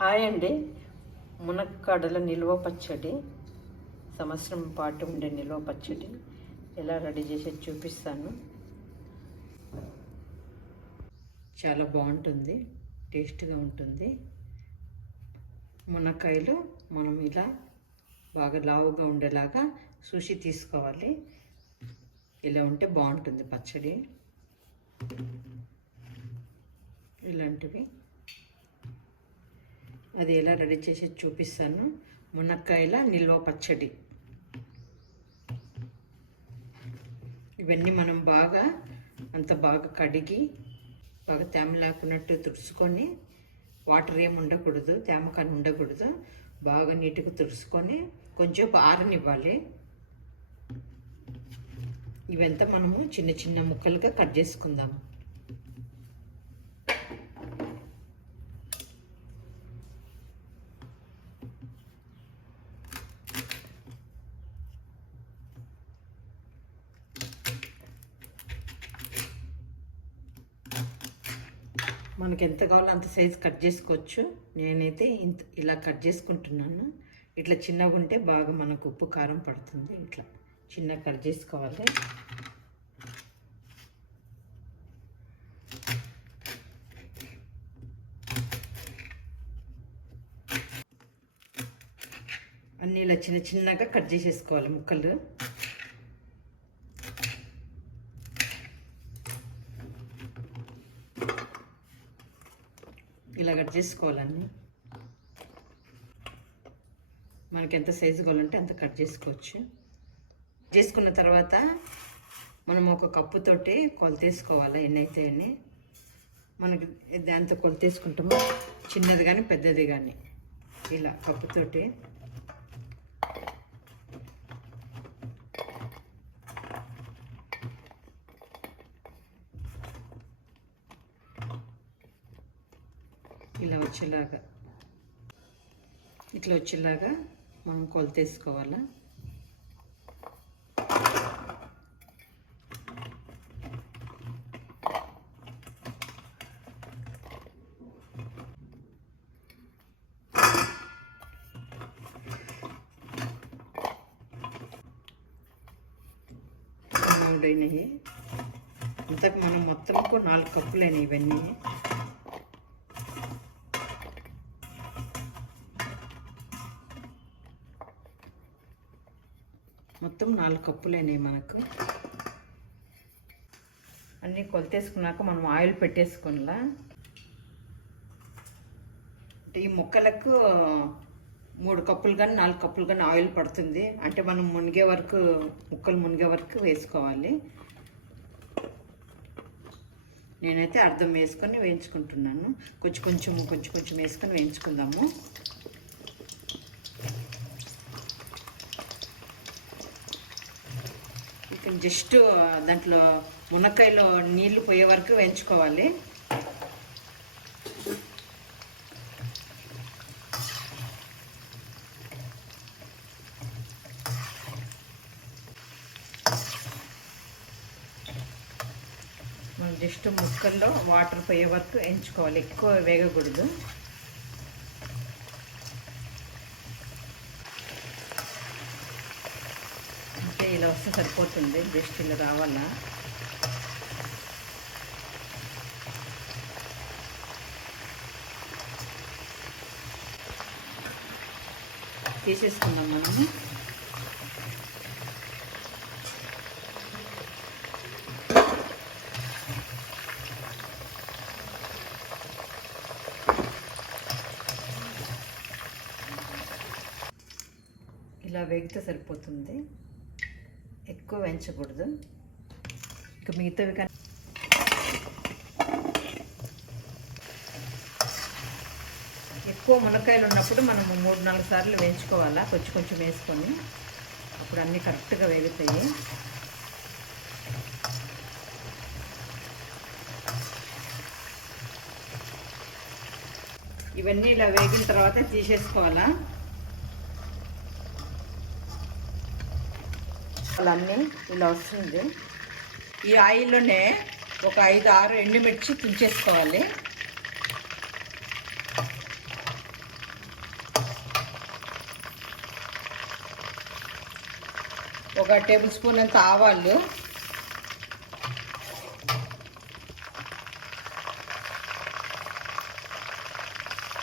Hi అండి. మునక్కాడల నిల్వ పచ్చడి, సంవత్సరం పాటు ఉండే నిల్వ పచ్చడి ఎలా రెడీ చేసేది చూపిస్తాను. చాలా బాగుంటుంది, టేస్ట్గా ఉంటుంది. మునక్కాయలు మనం ఇలా బాగా లావుగా ఉండేలాగా చూసి తీసుకోవాలి. ఇలా ఉంటే బాగుంటుంది పచ్చడి. ఇలాంటివి అది ఎలా రెడీ చేసి చూపిస్తాను. మునక్కాయల నిల్వ పచ్చడి. ఇవన్నీ మనం అంత బాగా కడిగి బాగా తేమ లేకున్నట్టు తుడుచుకొని, వాటర్ ఏమి ఉండకూడదు, తేమ కానీ ఉండకూడదు, బాగా నీట్గా తుడుచుకొని కొంచెం ఆరనివ్వాలి. ఇవంతా మనము చిన్న చిన్న ముక్కలుగా కట్ చేసుకుందాము. మనకి ఎంత కావాలో అంత సైజు కట్ చేసుకోవచ్చు. నేనైతే ఇలా కట్ చేసుకుంటున్నాను. ఇట్లా చిన్నగా ఉంటే బాగా మనకు ఉప్పు కారం పడుతుంది. ఇట్లా చిన్నగా కట్ చేసుకోవాలి. అన్నీ ఇలా చిన్న చిన్నగా కట్ చేసేసుకోవాలి ముక్కలు. ఇలా కట్ చేసుకోవాలన్నీ. మనకి ఎంత సైజు కావాలంటే అంత కట్ చేసుకోవచ్చు. చేసుకున్న తర్వాత మనం ఒక కప్పుతోటి కొలతేసుకోవాలి. ఎన్నైతే అని మనకి దాంతో కొలతేసుకుంటామో, చిన్నది కానీ పెద్దది కానీ ఇలా కప్పుతోటి ఇలా వచ్చేలాగా, ఇట్లా వచ్చేలాగా మనం కొలతేసుకోవాలా. మూడైనవి ఇంతకు మనం మొత్తంకు 4 కప్పులైనవి. ఇవన్నీ మొత్తం 4 కప్పులైనవి మనకు. అన్నీ కొలతేసుకున్నాక మనం ఆయిల్ పెట్టేసుకునిలా. అంటే ఈ ముక్కలకు 3 కప్పులు కానీ 4 కప్పులు కానీ ఆయిల్ పడుతుంది. అంటే మనం మునిగే వరకు, ముక్కలు మునిగే వరకు వేసుకోవాలి. నేనైతే అర్థం వేసుకొని వేయించుకుంటున్నాను. కొంచెం కొంచెం వేసుకొని వేయించుకుందాము. జస్ట్ దాంట్లో మునక్కాయలో నీళ్లు పోయే వరకు వేయించుకోవాలి. మనం జస్ట్ ముక్కల్లో వాటర్ పోయే వరకు వేయించుకోవాలి. ఎక్కువ వేగకూడదు. ఇలా వస్తే సరిపోతుంది. జస్ట్ ఇలా రావాలా. తీసేసుకుందాం మనము. ఇలా వేగితే సరిపోతుంది, ఎక్కువ వేయించకూడదు. ఇంకా మిగతావి కానీ ఎక్కువ మునక్కాయలు ఉన్నప్పుడు మనము 3-4 సార్లు వేయించుకోవాలా. కొంచెం వేసుకొని అప్పుడు అన్నీ కరెక్ట్గా వేగుతాయి. ఇవన్నీ ఇలా వేగిన తర్వాత తీసేసుకోవాలా. అన్నీ ఇలా వస్తుంది. ఈ ఆయిల్లోనే ఒక 5-6 ఎండుమిర్చి తుంచేసుకోవాలి. ఒక టేబుల్ స్పూన్ అంత ఆవాలు,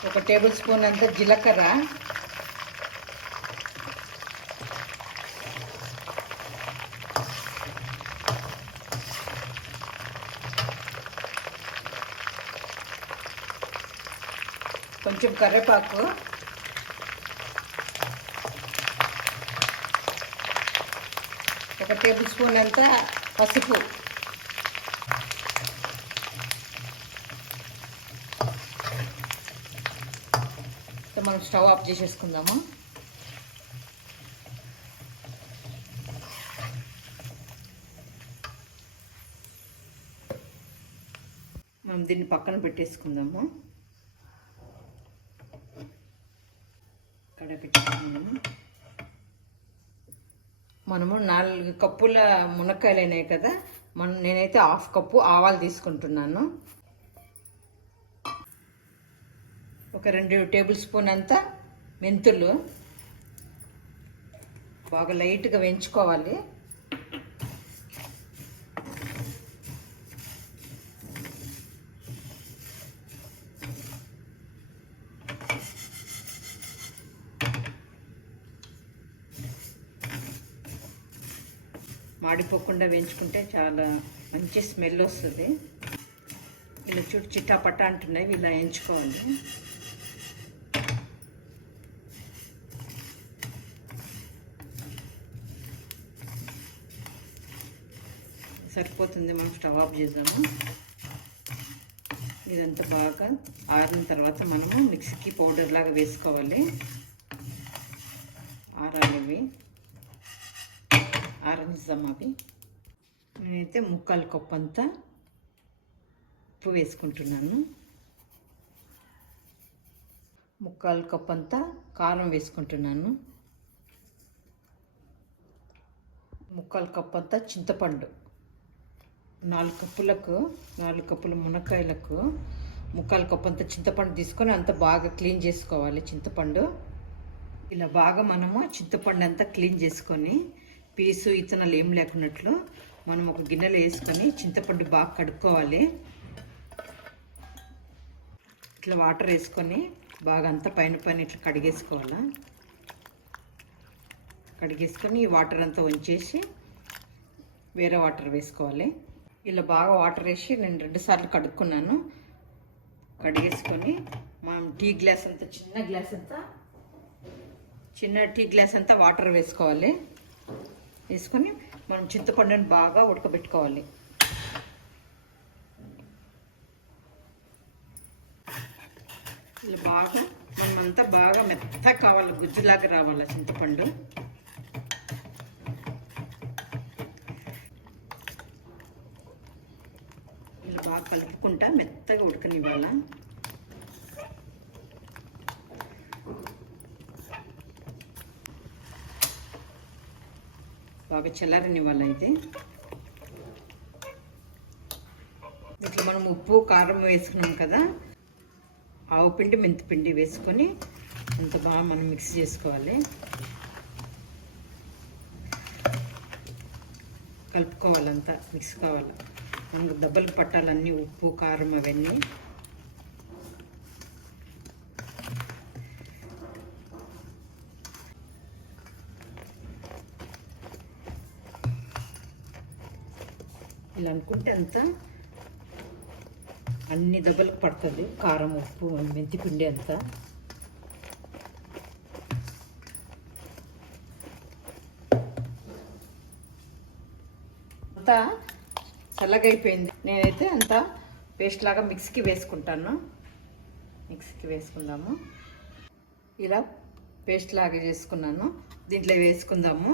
ఒక టేబుల్ స్పూన్ అంత జీలకర్ర, కొంచెం కరివేపాకు, ఒక టేబుల్ స్పూన్ అంత పసుపు, మనం స్టవ్ ఆఫ్ చేసేసుకుందాము. మనం దీన్ని పక్కన పెట్టేసుకుందాము. ఇక్కడ పెట్టుకున్నాము. మనము 4 కప్పుల మునక్కాయలు అయినాయి కదా, నేనైతే 1/2 కప్పు ఆవాలు తీసుకుంటున్నాను. ఒక 2 టేబుల్ స్పూన్ అంతా మెంతులు బాగా లైట్గా వేయించుకోవాలి. మాడిపోకుండా వేయించుకుంటే చాలా మంచి స్మెల్ వస్తుంది. ఇలా చుట్టూ చిట్టాపట్ట అంటున్నాయి, ఇలా వేయించుకోవాలి. సరిపోతుంది, మనం స్టవ్ ఆఫ్ చేద్దాము. ఇదంతా బాగా ఆరిన తర్వాత మనము మిక్సీకి పౌడర్ లాగా వేసుకోవాలి. ఆరాలివి ఆరనిద్దాం. అవి నేనైతే 3/4 కప్పు అంతా ఉప్పు వేసుకుంటున్నాను. 3/4 కప్పు అంతా కారం వేసుకుంటున్నాను. 3/4 కప్పు అంతా చింతపండు. 4 కప్పుల మునక్కాయలకు 3/4 కప్పు అంతా చింతపండు తీసుకొని అంత బాగా క్లీన్ చేసుకోవాలి. చింతపండు ఇలా బాగా మనము చింతపండు అంతా క్లీన్ చేసుకొని పీసు ఇత్తనాలు ఏం లేకున్నట్లు మనం ఒక గిన్నెలో వేసుకొని చింతపండు బాగా కడుక్కోవాలి. ఇట్లా వాటర్ వేసుకొని బాగా అంతా పైన ఇట్లా కడిగేసుకోవాలా. కడిగేసుకొని ఈ వాటర్ అంతా వంచేసి వేరే వాటర్ వేసుకోవాలి. ఇలా బాగా వాటర్ వేసి నేను 2 సార్లు కడుక్కున్నాను. కడిగేసుకొని మనం చిన్న టీ గ్లాస్ అంతా వాటర్ వేసుకోవాలి. వేసుకొని మనం చింతపండుని బాగా ఉడకబెట్టుకోవాలి. ఇలా బాగా మనమంతా బాగా మెత్తగా కావాలి, గుజ్జులాగా రావాలి చింతపండు. ఇలా బాగా కలుపుకుంటా మెత్తగా ఉడకనివ్వాల. బాగా చల్లారనివ్వాలి. అయితే ఇట్లా మనం ఉప్పు కారం వేసుకున్నాం కదా, ఆవు పిండి మెంతిపిండి వేసుకొని అంత బాగా మనం మిక్స్ చేసుకోవాలి. కలుపుకోవాలంతా మిక్స్ కావాలి. మనకు దెబ్బలు పట్టాలన్నీ ఉప్పు కారం అవన్నీ. ఇలా అనుకుంటే అంతా అన్ని దెబ్బలకు పడుతుంది కారం ఉప్పు మెంతిపిండి అంతా. అంతా చల్లగా అయిపోయింది. నేనైతే అంతా పేస్ట్ లాగా మిక్సీకి వేసుకుంటాను. మిక్సీకి వేసుకుందాము. ఇలా పేస్ట్ లాగా చేసుకున్నాను. దీంట్లో వేసుకుందాము.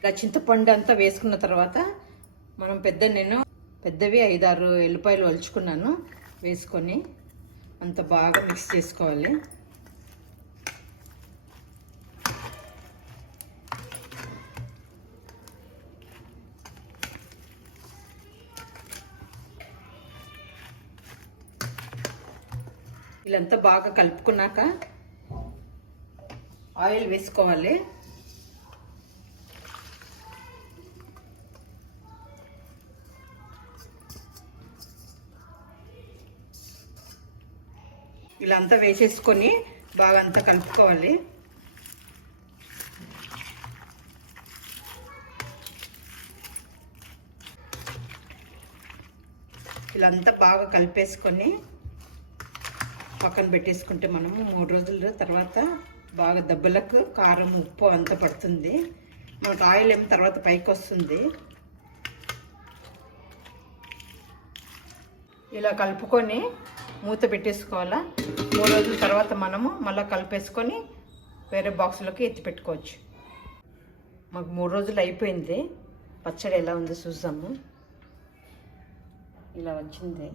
ఇలా చింతపండు అంతా వేసుకున్న తర్వాత మనం పెద్దవి 5-6 ఎల్లిపాయలు వలుచుకున్నాను. వేసుకొని అంత బాగా మిక్స్ చేసుకోవాలి. ఇదంతా బాగా కలుపుకున్నాక ఆయిల్ వేసుకోవాలి. ఇలా అంతా వేసేసుకొని బాగా అంతా కలుపుకోవాలి. ఇలా అంతా బాగా కలిపేసుకొని పక్కన పెట్టేసుకుంటే మనము 3 రోజుల తర్వాత బాగా దెబ్బలకు కారం ఉప్పు అంతా పడుతుంది. మనకు ఆయిల్ ఏమో తర్వాత పైకి వస్తుంది. ఇలా కలుపుకొని మూత పెట్టేసుకోవాలా. 3 రోజుల తర్వాత మనము మళ్ళీ కలిపేసుకొని వేరే బాక్స్లోకి ఎత్తి పెట్టుకోవచ్చు. మాకు 3 రోజులు అయిపోయింది. పచ్చడి ఎలా ఉందో చూద్దాము. ఇలా వచ్చింది.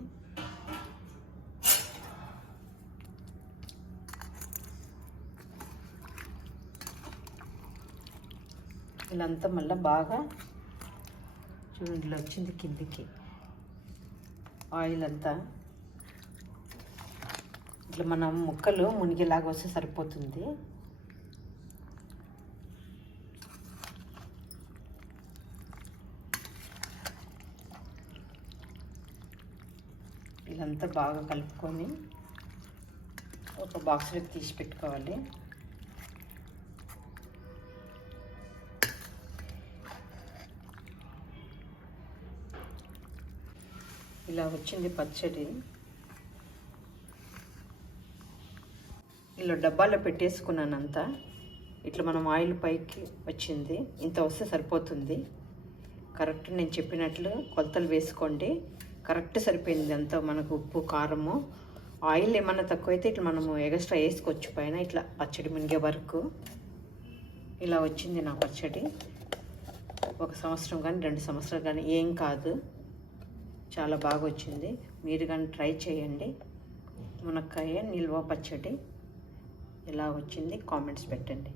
ఇలా అంతా మళ్ళీ బాగా చూడండి, ఇలా వచ్చింది కిందికి ఆయిల్ అంతా. ఇట్లా మనం ముక్కలు మునిగేలాగా వస్తే సరిపోతుంది. ఇదంతా బాగా కలుపుకొని ఒక బాక్స్లోకి తీసి పెట్టుకోవాలి. ఇలా వచ్చింది పచ్చడి. ఇలా డబ్బాలో పెట్టేసుకున్నానంతా. ఇట్లా మనం ఆయిల్ పైకి వచ్చింది. ఇంత వస్తే సరిపోతుంది. కరెక్ట్ నేను చెప్పినట్లు కొలతలు వేసుకోండి. కరెక్ట్ సరిపోయింది అంతా. మనకు ఉప్పు కారము ఆయిల్ ఏమన్నా తక్కువైతే ఇట్లా మనము ఎక్స్ట్రా వేసుకోవచ్చు పైన, ఇట్లా పచ్చడి మునిగే వరకు. ఇలా వచ్చింది నా పచ్చడి. 1 సంవత్సరం కానీ 2 సంవత్సరాలు కానీ ఏం కాదు, చాలా బాగా వచ్చింది. మీరు కానీ ట్రై చేయండి. మునక్కాయ నిల్వ పచ్చడి ఎలా వచ్చింది కామెంట్స్ పెట్టండి.